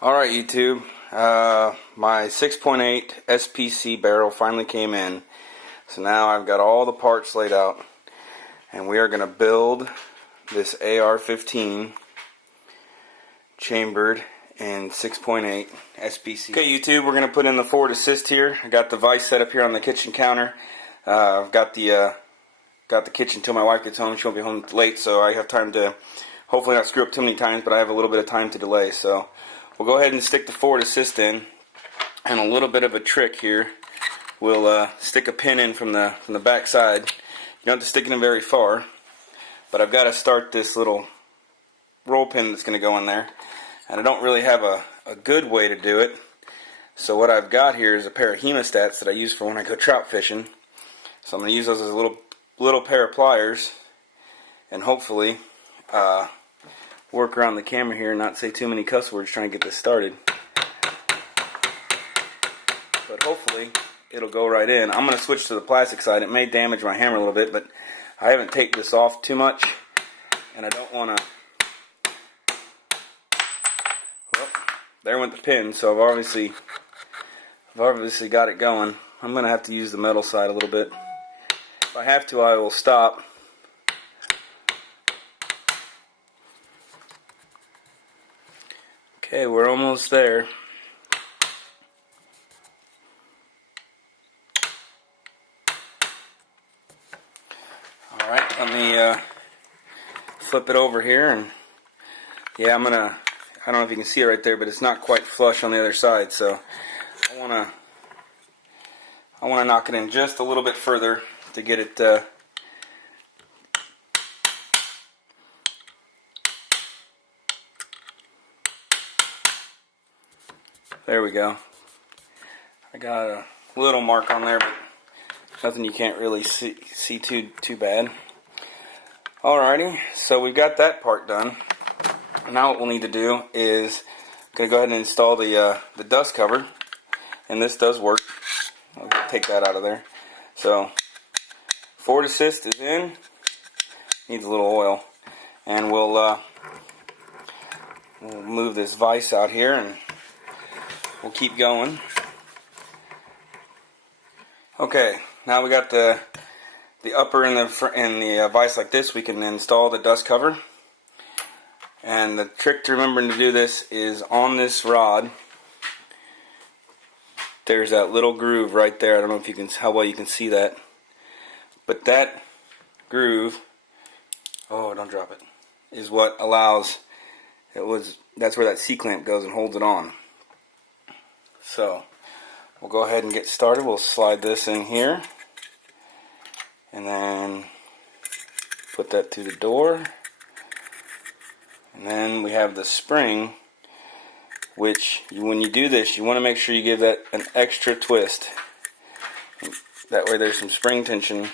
Alright YouTube, my 6.8 SPC barrel finally came in. So now I've got all the parts laid out and we are going to build this AR-15 chambered in 6.8 SPC. Okay YouTube, we're going to put in the forward assist here. I got the vise set up here on the kitchen counter. I've got the kitchen till my wife gets home. She won't be home late, so I have time to hopefully not screw up too many times, but I have a little bit of time to delay. So we'll go ahead and stick the forward assist in, and a little bit of a trick here. We'll stick a pin in from the back side. You don't have to stick it in very far, but I've got to start this little roll pin that's going to go in there, and I don't really have a good way to do it. So what I've got here is a pair of hemostats that I use for when I go trout fishing. So I'm going to use those as a little pair of pliers, and hopefully work around the camera here and not say too many cuss words trying to get this started. But hopefully it'll go right in. I'm going to switch to the plastic side. It may damage my hammer a little bit, but I haven't taped this off too much, and I don't want to... Well, there went the pin, so I've obviously got it going. I'm going to have to use the metal side a little bit. If I have to, I will stop. Okay, we're almost there. Alright, let me flip it over here, and yeah, I don't know if you can see it right there, but it's not quite flush on the other side, so I want to knock it in just a little bit further to get it there we go. I got a little mark on there, but nothing you can't really see too bad. Alrighty, so we've got that part done. Now what we'll need to do is going to go ahead and install the dust cover, and this does work. I'll take that out of there. So forward assist is in. Needs a little oil, and we'll move this vise out here and we'll keep going. Okay, now we got the upper and the vise like this. We can install the dust cover. And the trick to remembering to do this is on this rod. There's that little groove right there. I don't know if you can how well you can see that, but that groove, oh, don't drop it, is what allows that's where that C-clamp goes and holds it on. So we'll go ahead and get started. We'll slide this in here and then put that through the door, and then we have the spring, which when you do this you want to make sure you give that an extra twist. That way there's some spring tension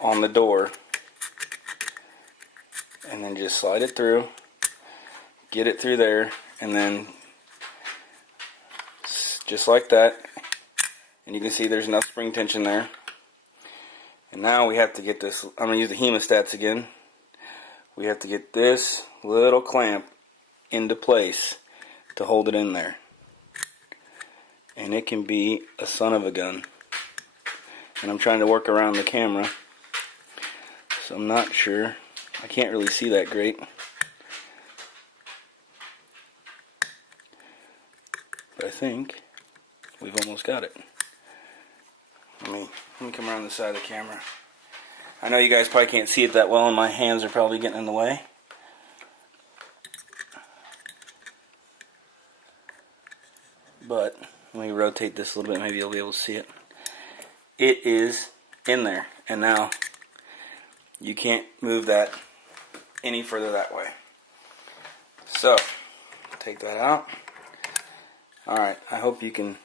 on the door, and then just slide it through, get it through there, and then just like that, and you can see there's enough spring tension there. And now we have to get this, I'm going to use the hemostats again. We have to get this little clamp into place to hold it in there, and it can be a son of a gun. And I'm trying to work around the camera, so I'm not sure, I can't really see that great, but I think we've almost got it. Let me come around the side of the camera. I know you guys probably can't see it that well, and my hands are probably getting in the way. But let me rotate this a little bit, maybe you'll be able to see it. It is in there, and now you can't move that any further that way. So take that out. Alright, I hope you can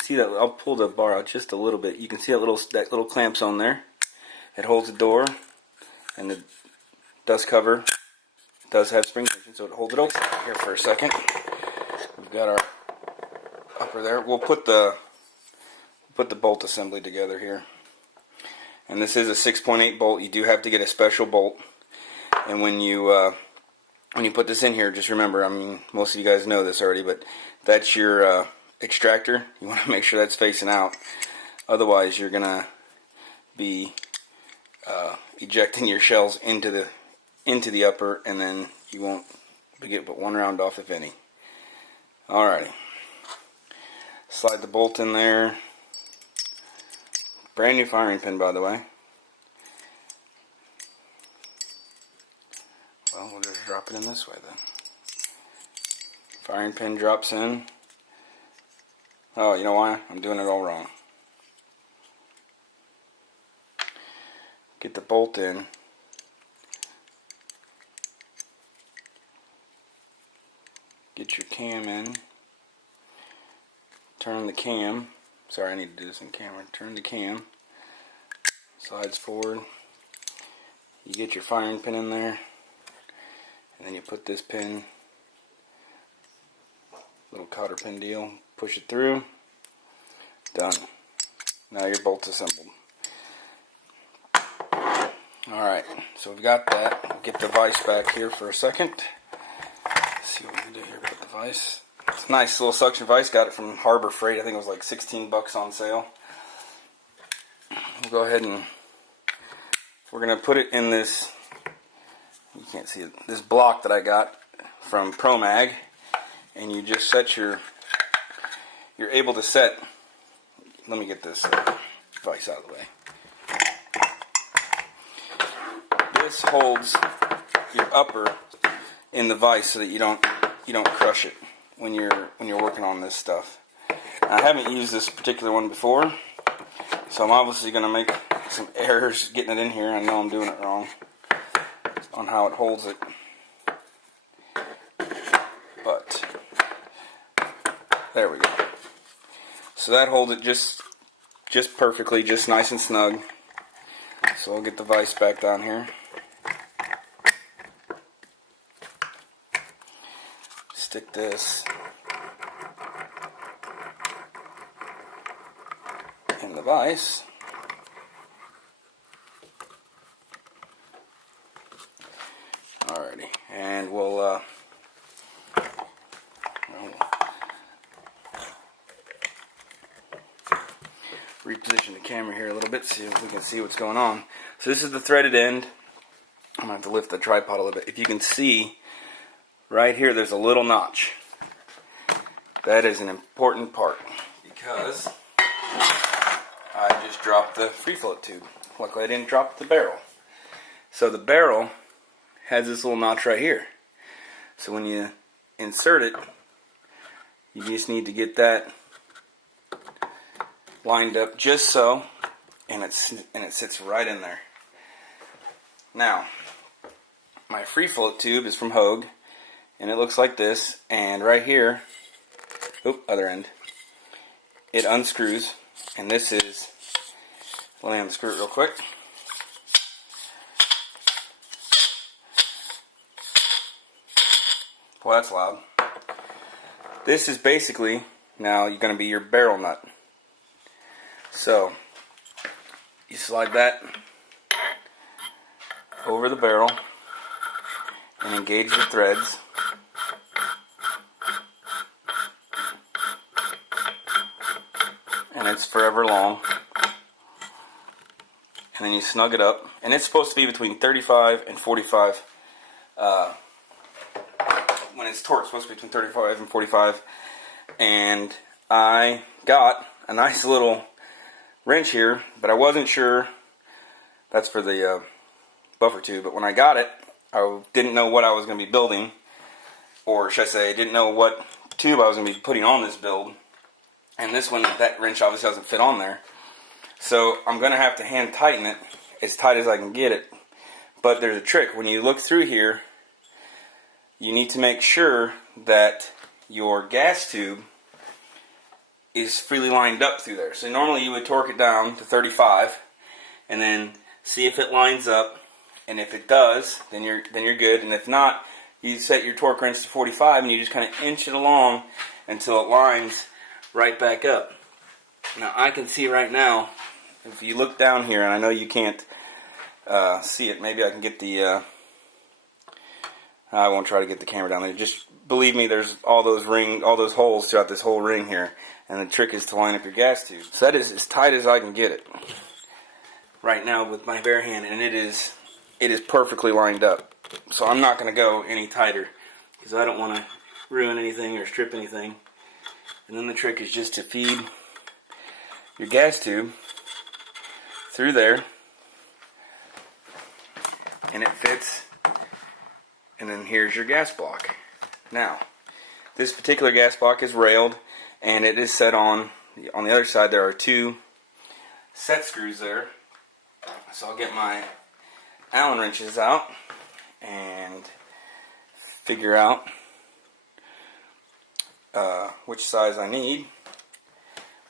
see that. I'll pull the bar out just a little bit. You can see that little clamp's on there. It holds the door, and the dust cover does have spring tension, so it holds it open. Here for a second. We've got our upper there. We'll put the bolt assembly together here. And this is a 6.8 bolt. You do have to get a special bolt. And when you when you put this in here, just remember, I mean, most of you guys know this already, but that's your extractor. You want to make sure that's facing out. Otherwise, you're going to be ejecting your shells into the upper, and then you won't get but one round off, if any. Alrighty. Slide the bolt in there. Brand new firing pin, by the way. Well, we'll just drop it in this way then. Firing pin drops in. Oh, you know why? I'm doing it all wrong. Get the bolt in. Get your cam in. Turn the cam. Sorry, I need to do this in camera. Turn the cam. Slides forward. You get your firing pin in there. And then you put this pin, little cotter pin deal, push it through. Done. Now your bolt's assembled. Alright, so we've got that. We'll get the vise back here for a second. Let's see what we can do here with the vise. It's a nice little suction vise. Got it from Harbor Freight. I think it was like 16 bucks on sale. We'll go ahead and we're going to put it in this, you can't see it, this block that I got from ProMag. And you just set you're able to set, let me get this vise out of the way. This holds your upper in the vise so that you don't crush it when you're working on this stuff. I haven't used this particular one before, so I'm obviously going to make some errors getting it in here. I know I'm doing it wrong on how it holds it, but there we go. So that holds it just perfectly, just nice and snug. So we'll get the vise back down here. Stick this in the vise. Alrighty, and we'll reposition the camera here a little bit so we can see what's going on. So this is the threaded end. I'm going to have to lift the tripod a little bit. If you can see, right here there's a little notch. That is an important part because I just dropped the free float tube. Luckily I didn't drop the barrel. So the barrel has this little notch right here. So when you insert it, you just need to get that lined up just so, and it sits right in there. Now, my free float tube is from Hogue, and it looks like this, and right here, other end, it unscrews, and this is, let me unscrew it real quick. Boy, that's loud. This is basically, now you're going to be your barrel nut. So, you slide that over the barrel and engage the threads. And it's forever long. And then you snug it up. And it's supposed to be between 35 and 45. When it's torqued, it's supposed to be between 35 and 45. And I got a nice little wrench here, but I wasn't sure. That's for the buffer tube. But when I got it, I didn't know what I was going to be building. Or should I say, I didn't know what tube I was going to be putting on this build. And this one, that wrench obviously doesn't fit on there. So I'm going to have to hand tighten it as tight as I can get it. But there's a trick. When you look through here, you need to make sure that your gas tube is freely lined up through there. So normally you would torque it down to 35 and then see if it lines up, and if it does, then you're good, and if not, you set your torque wrench to 45 and you just kind of inch it along until it lines right back up. Now I can see right now, if you look down here, and I know you can't see it, maybe I can get the I won't try to get the camera down there. Just believe me, there's all those holes throughout this whole ring here, and the trick is to line up your gas tube. So that is as tight as I can get it right now with my bare hand, and it is perfectly lined up. So I'm not going to go any tighter because I don't want to ruin anything or strip anything. And then the trick is just to feed your gas tube through there, and it fits. And then here's your gas block. Now, this particular gas block is railed, and it is set on the other side. There are 2 set screws there. So I'll get my Allen wrenches out and figure out which size I need,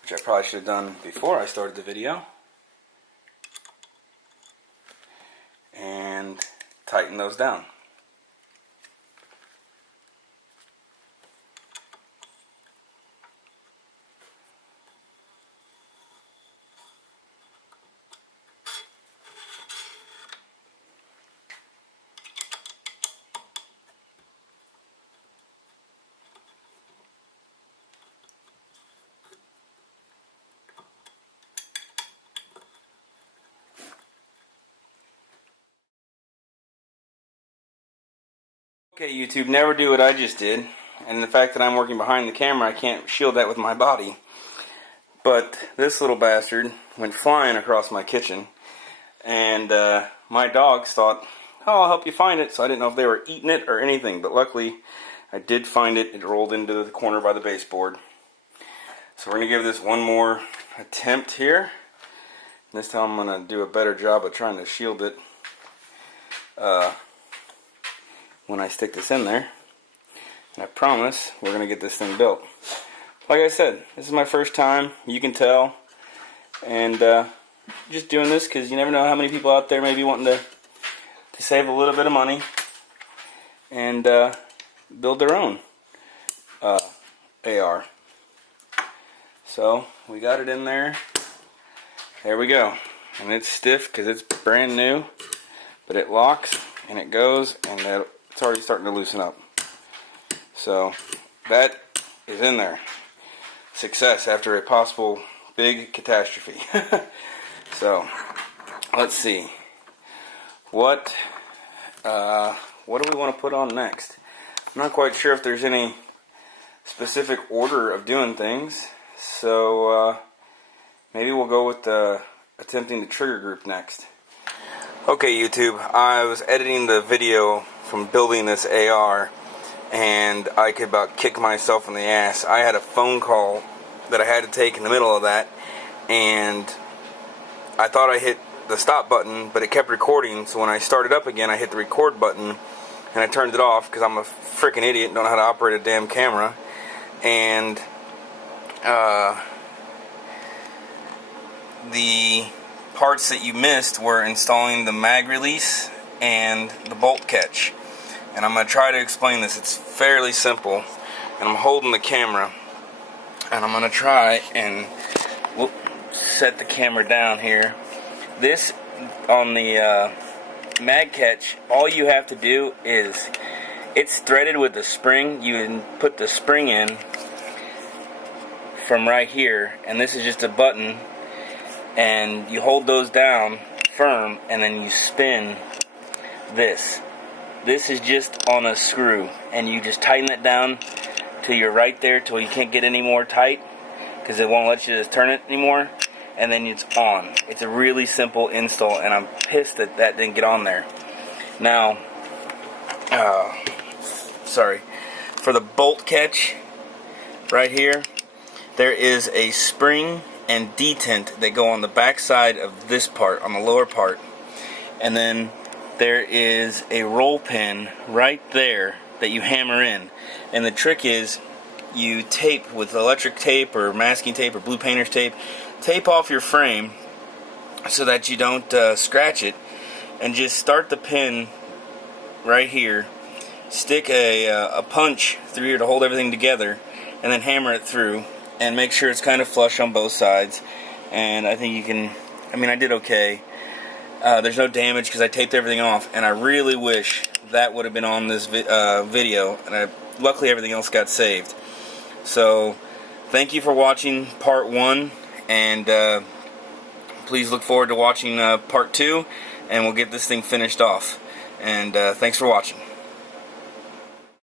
which I probably should have done before I started the video, and tighten those down. Okay, YouTube, never do what I just did. And the fact that I'm working behind the camera, I can't shield that with my body. But this little bastard went flying across my kitchen. And my dogs thought, oh, I'll help you find it. So I didn't know if they were eating it or anything. But luckily, I did find it. It rolled into the corner by the baseboard. So we're going to give this one more attempt here. This time I'm going to do a better job of trying to shield it when I stick this in there. And I promise we're going to get this thing built. Like I said, this is my first time, you can tell. And just doing this because you never know how many people out there may be wanting to save a little bit of money and build their own AR. So we got it in there. There we go. And it's stiff because it's brand new. But it locks and it goes, and it's already starting to loosen up. So that is in there. Success after a possible big catastrophe. So let's see. What do we want to put on next? I'm not quite sure if there's any specific order of doing things. So maybe we'll go with attempting the trigger group next. Okay, YouTube, I was editing the video from building this AR, and I could about kick myself in the ass. I had a phone call that I had to take in the middle of that, and I thought I hit the stop button, but it kept recording, so when I started up again, I hit the record button, and I turned it off, because I'm a freaking idiot and don't know how to operate a damn camera, and the parts that you missed were installing the mag release and the bolt catch. And I'm going to try to explain this. It's fairly simple. And I'm holding the camera. And I'm going to try and set the camera down here. This, on the mag catch, all you have to do is, it's threaded with the spring. You can put the spring in from right here. And this is just a button. And you hold those down firm, and then you spin this. This is just on a screw, and you just tighten it down till you're right there, till you can't get any more tight, because it won't let you just turn it anymore, and then it's on. It's a really simple install, and I'm pissed that that didn't get on there. Now, sorry, for the bolt catch right here, there is a spring and detent that go on the back side of this part, on the lower part, and then there is a roll pin right there that you hammer in. And the trick is, you tape with electric tape or masking tape or blue painter's tape, tape off your frame so that you don't scratch it, and just start the pin right here, stick a punch through here to hold everything together, and then hammer it through, and make sure it's kind of flush on both sides. And I think you can, I mean, I did okay. There's no damage because I taped everything off, and I really wish that would have been on this video, and luckily everything else got saved. So thank you for watching part 1, and please look forward to watching part 2, and we'll get this thing finished off. And thanks for watching.